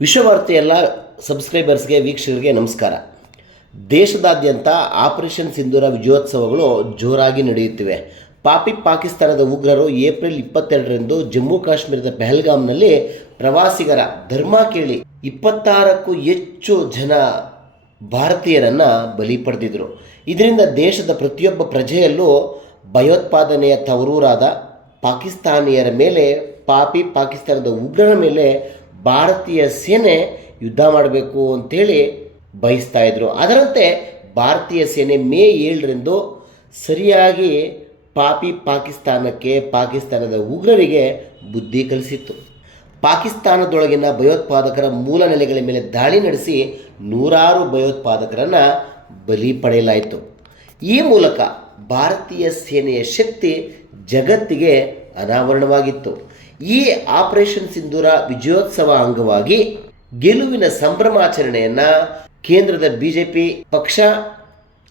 ವಿಶ್ವವಾರ್ತೆ ಎಲ್ಲ ಸಬ್ಸ್ಕ್ರೈಬರ್ಸ್ಗೆ, ವೀಕ್ಷಕರಿಗೆ ನಮಸ್ಕಾರ. ದೇಶದಾದ್ಯಂತ ಆಪರೇಷನ್ ಸಿಂಧೂರ ವಿಜಯೋತ್ಸವಗಳು ಜೋರಾಗಿ ನಡೆಯುತ್ತಿವೆ. ಪಾಪಿ ಪಾಕಿಸ್ತಾನದ ಉಗ್ರರು ಏಪ್ರಿಲ್ ಇಪ್ಪತ್ತೆರಡರಂದು ಜಮ್ಮು ಕಾಶ್ಮೀರದ ಪೆಹಲ್ಗಾಮ್ನಲ್ಲಿ ಪ್ರವಾಸಿಗರ ಧರ್ಮ ಕೇಳಿ ಇಪ್ಪತ್ತಾರಕ್ಕೂ ಹೆಚ್ಚು ಜನ ಭಾರತೀಯರನ್ನು ಬಲಿ ಪಡೆದಿದ್ದರು ಇದರಿಂದ ದೇಶದ ಪ್ರತಿಯೊಬ್ಬ ಪ್ರಜೆಯಲ್ಲೂ ಭಯೋತ್ಪಾದನೆಯ ತವರೂರಾದ ಪಾಕಿಸ್ತಾನಿಯರ ಮೇಲೆ, ಪಾಪಿ ಪಾಕಿಸ್ತಾನದ ಉಗ್ರರ ಮೇಲೆ ಭಾರತೀಯ ಸೇನೆ ಯುದ್ಧ ಮಾಡಬೇಕು ಅಂತೇಳಿ ಬಯಸ್ತಾ ಇದ್ರು. ಅದರಂತೆ ಭಾರತೀಯ ಸೇನೆ ಮೇ ಏಳರಂದು ಸರಿಯಾಗಿ ಪಾಪಿ ಪಾಕಿಸ್ತಾನಕ್ಕೆ ಪಾಕಿಸ್ತಾನದ ಉಗ್ರರಿಗೆ ಬುದ್ಧಿ ಕಲಿಸಿತ್ತು. ಪಾಕಿಸ್ತಾನದೊಳಗಿನ ಭಯೋತ್ಪಾದಕರ ಮೂಲ ನೆಲೆಗಳ ಮೇಲೆ ದಾಳಿ ನಡೆಸಿ ನೂರಾರು ಭಯೋತ್ಪಾದಕರನ್ನು ಬಲಿ ಪಡೆಯಲಾಯಿತು. ಈ ಮೂಲಕ ಭಾರತೀಯ ಸೇನೆಯ ಶಕ್ತಿ ಜಗತ್ತಿಗೆ ಅನಾವರಣವಾಗಿತ್ತು. ಈ ಆಪರೇಷನ್ ಸಿಂಧೂರ ವಿಜಯೋತ್ಸವ ಅಂಗವಾಗಿ ಗೆಲುವಿನ ಸಂಭ್ರಮಾಚರಣೆಯನ್ನು ಕೇಂದ್ರದ ಬಿಜೆಪಿ ಪಕ್ಷ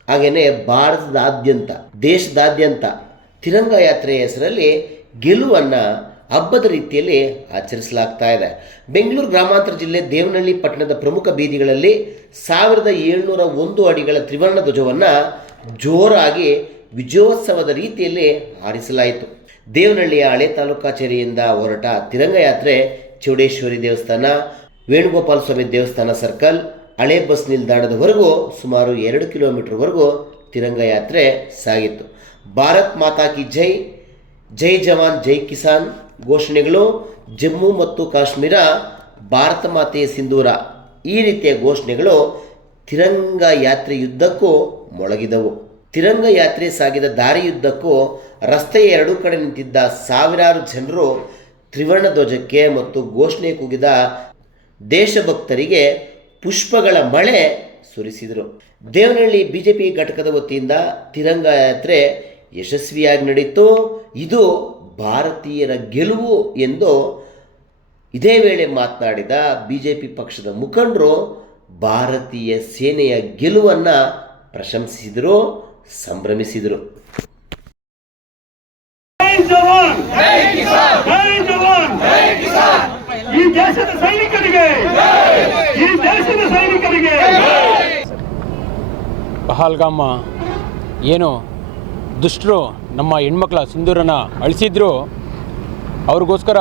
ಹಾಗೆಯೇ ಭಾರತದಾದ್ಯಂತ, ದೇಶದಾದ್ಯಂತ ತಿರಂಗ ಯಾತ್ರೆಯ ಹೆಸರಲ್ಲಿ ಗೆಲುವನ್ನು ಹಬ್ಬದ ರೀತಿಯಲ್ಲಿ ಆಚರಿಸಲಾಗ್ತಾ ಇದೆ. ಬೆಂಗಳೂರು ಗ್ರಾಮಾಂತರ ಜಿಲ್ಲೆ ದೇವನಹಳ್ಳಿ ಪಟ್ಟಣದ ಪ್ರಮುಖ ಬೀದಿಗಳಲ್ಲಿ ಸಾವಿರದ ಏಳ್ನೂರ ಒಂದು ಅಡಿಗಳ ತ್ರಿವರ್ಣ ಧ್ವಜವನ್ನು ಜೋರಾಗಿ ವಿಜಯೋತ್ಸವದ ರೀತಿಯಲ್ಲಿ ಆರಿಸಲಾಯಿತು ದೇವನಹಳ್ಳಿಯ ಹಳೆ ತಾಲೂಕು ಕಚೇರಿಯಿಂದ ಹೊರಟ ತಿರಂಗ ಯಾತ್ರೆ ಚೌಡೇಶ್ವರಿ ದೇವಸ್ಥಾನ ವೇಣುಗೋಪಾಲ ಸ್ವಾಮಿ ದೇವಸ್ಥಾನ ಸರ್ಕಲ್, ಹಳೆ ಬಸ್ ನಿಲ್ದಾಣದವರೆಗೂ ಸುಮಾರು ಎರಡು ಕಿಲೋಮೀಟರ್ವರೆಗೂ ತಿರಂಗ ಯಾತ್ರೆ ಸಾಗಿತ್ತು. ಭಾರತ್ ಮಾತಾ ಕಿ ಜೈ ಜೈ ಜವಾನ್, ಜೈ ಕಿಸಾನ್ ಘೋಷಣೆಗಳು ಜಮ್ಮು ಮತ್ತು ಕಾಶ್ಮೀರ, ಭಾರತ ಮಾತೆಯ ಸಿಂಧೂರ ಈ ರೀತಿಯ ಘೋಷಣೆಗಳು ತಿರಂಗ ಯಾತ್ರೆಯುದ್ದಕ್ಕೂ ಮೊಳಗಿದವು. ತಿರಂಗ ಯಾತ್ರೆ ಸಾಗಿದ ದಾರಿಯುದ್ದಕ್ಕೂ ರಸ್ತೆಯ ಎರಡೂ ಕಡೆ ನಿಂತಿದ್ದ ಸಾವಿರಾರು ಜನರು ತ್ರಿವರ್ಣ ಧ್ವಜಕ್ಕೆ ಮತ್ತು ಘೋಷಣೆ ಕೂಗಿದ ದೇಶಭಕ್ತರಿಗೆ ಪುಷ್ಪಗಳ ಮಳೆ ಸುರಿಸಿದರು. ದೇವನಹಳ್ಳಿ ಬಿಜೆಪಿ ಘಟಕದ ವತಿಯಿಂದ ತಿರಂಗ ಯಾತ್ರೆ ಯಶಸ್ವಿಯಾಗಿ ನಡೆಯಿತು ಇದು ಭಾರತೀಯರ ಗೆಲುವು ಎಂದು ಇದೇ ವೇಳೆ ಮಾತನಾಡಿದ ಬಿ ಜೆ ಪಿ ಪಕ್ಷದ ಮುಖಂಡರು ಭಾರತೀಯ ಸೇನೆಯ ಗೆಲುವನ್ನು ಪ್ರಶಂಸಿಸಿದರು. ಸಂಭ್ರಮಿಸಿದರು. ಈ ದೇಶದ ಸೈನಿಕರಿಗೆ ಈ ದೇಶದ ಸೈನಿಕರಿಗೆ. ಪಹಲ್ಗಾಮ ಏನು ದುಷ್ಟರು ನಮ್ಮ ಹೆಣ್ಮಕ್ಳ ಸಿಂಧೂರನ ಅಳಿಸಿದ್ರು. ಅವ್ರಿಗೋಸ್ಕರ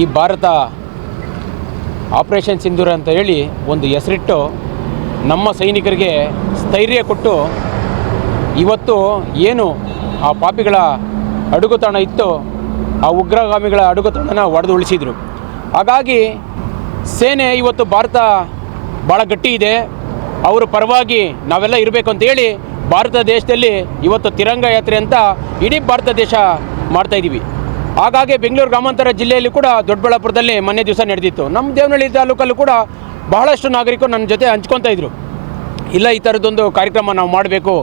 ಈ ಭಾರತ ಆಪರೇಷನ್ ಸಿಂಧೂರ ಅಂತ ಹೇಳಿ ಒಂದು ಹೆಸರಿಟ್ಟು ನಮ್ಮ ಸೈನಿಕರಿಗೆ ಸ್ಥೈರ್ಯ ಕೊಟ್ಟು ಇವತ್ತು ಏನು ಆ ಪಾಪಿಗಳ ಅಡುಗುತಾಣ ಇತ್ತು, ಆ ಉಗ್ರಗಾಮಿಗಳ ಅಡುಗುತಾಣನ ಒಡೆದು ಉಳಿಸಿದರು ಹಾಗಾಗಿ ಸೇನೆ ಇವತ್ತು ಭಾರತ ಭಾಳ ಗಟ್ಟಿ ಇದೆ. ಅವರ ಪರವಾಗಿ ನಾವೆಲ್ಲ ಇರಬೇಕು ಅಂತೇಳಿ ಭಾರತ ದೇಶದಲ್ಲಿ ಇವತ್ತು ತಿರಂಗ ಯಾತ್ರೆ ಅಂತ ಇಡೀ ಭಾರತ ದೇಶ ಮಾಡ್ತಾ ಇದ್ದೀವಿ ಹಾಗಾಗಿ ಬೆಂಗಳೂರು ಗ್ರಾಮಾಂತರ ಜಿಲ್ಲೆಯಲ್ಲಿ ಕೂಡ ದೊಡ್ಡಬಳ್ಳಾಪುರದಲ್ಲಿ ಮೊನ್ನೆ ದಿವಸ ನಡೆದಿತ್ತು. ನಮ್ಮ ದೇವನಹಳ್ಳಿ ತಾಲೂಕಲ್ಲೂ ಕೂಡ ಬಹಳಷ್ಟು ನಾಗರಿಕರು ನನ್ನ ಜೊತೆ ಹಂಚ್ಕೊತಾ ಇದ್ರು. ಇಲ್ಲ ಈ ಥರದ್ದೊಂದು ಕಾರ್ಯಕ್ರಮ ನಾವು ಮಾಡಬೇಕು.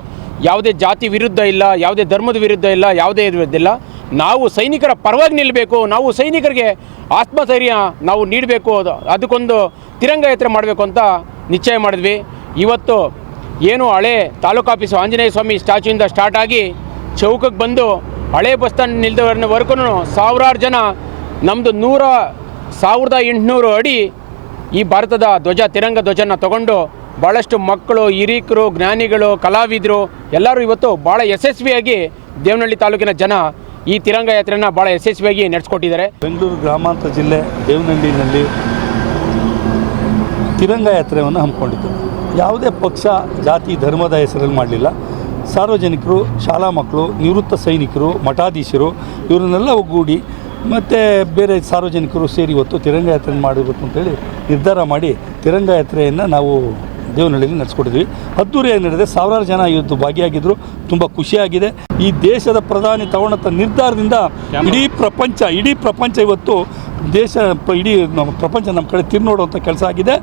ಯಾವುದೇ ಜಾತಿ ವಿರುದ್ಧ ಇಲ್ಲ, ಯಾವುದೇ ಧರ್ಮದ ವಿರುದ್ಧ ಇಲ್ಲ, ಯಾವುದೇ ಇಲ್ಲ. ನಾವು ಸೈನಿಕರ ಪರವಾಗಿ ನಿಲ್ಲಬೇಕು ನಾವು ಸೈನಿಕರಿಗೆ ಆತ್ಮಧೈರ್ಯ ನಾವು ನೀಡಬೇಕು, ಅದು ಅದಕ್ಕೊಂದು ತಿರಂಗ ಯಾತ್ರೆ ಮಾಡಬೇಕು ಅಂತ ನಿಶ್ಚಯ ಮಾಡಿದ್ವಿ. ಇವತ್ತು ಏನು ಹಳೆ ತಾಲೂಕು ಆಫೀಸ್ ಆಂಜನೇಯ ಸ್ವಾಮಿ ಸ್ಟ್ಯಾಚ್ಯೂಯಿಂದ ಸ್ಟಾರ್ಟ್ ಆಗಿ ಚೌಕಕ್ಕೆ ಬಂದು ಹಳೆ ಬಸ್ ಸ್ಟ್ಯಾಂಡ್ ನಿಲ್ದವರೆವರೆಗೂ ಸಾವಿರಾರು ಜನ ನಮ್ಮದು ನೂರ ಸಾವಿರದ ಎಂಟುನೂರು ಅಡಿ ಈ ಭಾರತದ ಧ್ವಜ, ತಿರಂಗ ಧ್ವಜನ ತಗೊಂಡು ಭಾಳಷ್ಟು ಮಕ್ಕಳು, ಹಿರೀಕರು, ಜ್ಞಾನಿಗಳು, ಕಲಾವಿದರು, ಎಲ್ಲರೂ ಇವತ್ತು ಭಾಳ ಯಶಸ್ವಿಯಾಗಿ ದೇವನಹಳ್ಳಿ ತಾಲೂಕಿನ ಜನ ಈ ತಿರಂಗ ಯಾತ್ರೆಯನ್ನು ಭಾಳ ಯಶಸ್ವಿಯಾಗಿ ನಡೆಸ್ಕೊಟ್ಟಿದ್ದಾರೆ. ಬೆಂಗಳೂರು ಗ್ರಾಮಾಂತರ ಜಿಲ್ಲೆ ದೇವನಹಳ್ಳಿನಲ್ಲಿ ತಿರಂಗ ಯಾತ್ರೆಯನ್ನು ಹಮ್ಮಿಕೊಂಡಿದ್ದು ಯಾವುದೇ ಪಕ್ಷ, ಜಾತಿ, ಧರ್ಮದ ಹೆಸರಲ್ಲಿ ಮಾಡಲಿಲ್ಲ. ಸಾರ್ವಜನಿಕರು, ಶಾಲಾ ಮಕ್ಕಳು, ನಿವೃತ್ತ ಸೈನಿಕರು, ಮಠಾಧೀಶರು, ಇವರನ್ನೆಲ್ಲ ಒಗ್ಗೂಡಿ ಮತ್ತು ಬೇರೆ ಸಾರ್ವಜನಿಕರು ಸೇರಿ ಇವತ್ತು ತಿರಂಗ ಯಾತ್ರೆ ಮಾಡಬೇಕು ಅಂತೇಳಿ ನಿರ್ಧಾರ ಮಾಡಿ ತಿರಂಗ ಯಾತ್ರೆಯನ್ನು ನಾವು ದೇವನಹಳ್ಳಿಯಲ್ಲಿ ನಡೆಸ್ಕೊಟ್ಟಿದ್ವಿ. ಅದ್ದೂರಿಯಾಗಿ ನಡೆದಿದೆ. ಸಾವಿರಾರು ಜನ ಇವತ್ತು ಭಾಗಿಯಾಗಿದ್ದರು ತುಂಬ ಖುಷಿಯಾಗಿದೆ. ಈ ದೇಶದ ಪ್ರಧಾನಿ ತಗೊಂಡಂಥ ನಿರ್ಧಾರದಿಂದ ಇಡೀ ಪ್ರಪಂಚ ಇಡೀ ಪ್ರಪಂಚ ಇವತ್ತು ದೇಶ ಇಡೀ ನಮ್ಮ ಪ್ರಪಂಚ ನಮ್ಮ ಕಡೆ ತಿರು ನೋಡುವಂಥ ಕೆಲಸ ಆಗಿದೆ.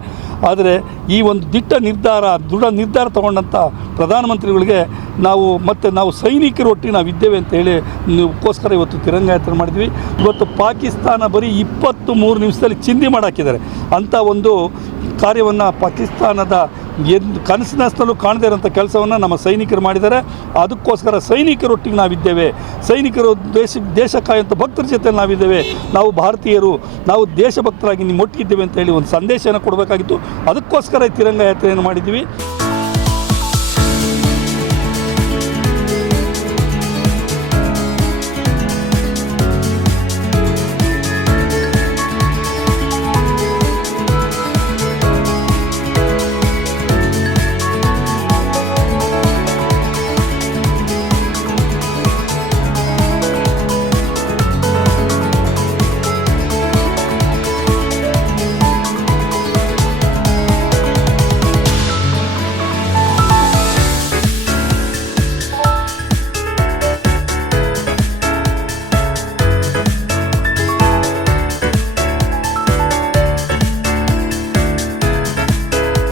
ಆದರೆ ಈ ಒಂದು ದಿಟ್ಟ ನಿರ್ಧಾರ ದೃಢ ನಿರ್ಧಾರ ತಗೊಂಡಂಥ ಪ್ರಧಾನಮಂತ್ರಿಗಳಿಗೆ ನಾವು ಮತ್ತು ನಾವು ಸೈನಿಕರ ಒಟ್ಟಿಗೆ ನಾವು ಇದ್ದೇವೆ ಅಂತ ಹೇಳಿ ಗೋಸ್ಕರ ಇವತ್ತು ತಿರಂಗ ಯಾತ್ರೆ ಮಾಡಿದ್ವಿ. ಇವತ್ತು ಪಾಕಿಸ್ತಾನ ಬರೀ ಇಪ್ಪತ್ತು ಮೂರು ನಿಮಿಷದಲ್ಲಿ ಚಿಂದಿ ಮಾಡಾಕಿದ್ದಾರೆ. ಅಂಥ ಒಂದು ಕಾರ್ಯವನ್ನು ಪಾಕಿಸ್ತಾನದ ಎಂದು ಕನಸಿನಷ್ಟಲ್ಲೂ ಕಾಣದೇ ಇರೋಂಥ ಕೆಲಸವನ್ನು ನಮ್ಮ ಸೈನಿಕರು ಮಾಡಿದ್ದಾರೆ. ಅದಕ್ಕೋಸ್ಕರ ಸೈನಿಕರೊಟ್ಟಿಗೆ ನಾವಿದ್ದೇವೆ. ಸೈನಿಕರು ದೇಶ ದೇಶ ಕಾಯುವಂಥ ಭಕ್ತರ ಜೊತೆ ನಾವಿದ್ದೇವೆ. ನಾವು ಭಾರತೀಯರು, ನಾವು ದೇಶಭಕ್ತರಾಗಿ ನಿಮ್ಮೊಟ್ಟಿಗಿದ್ದೇವೆ ಅಂತ ಹೇಳಿ ಒಂದು ಸಂದೇಶನ ಕೊಡಬೇಕಾಗಿತ್ತು. ಅದಕ್ಕೋಸ್ಕರ ಈ ತಿರಂಗ ಯಾತ್ರೆಯನ್ನು ಮಾಡಿದ್ವಿ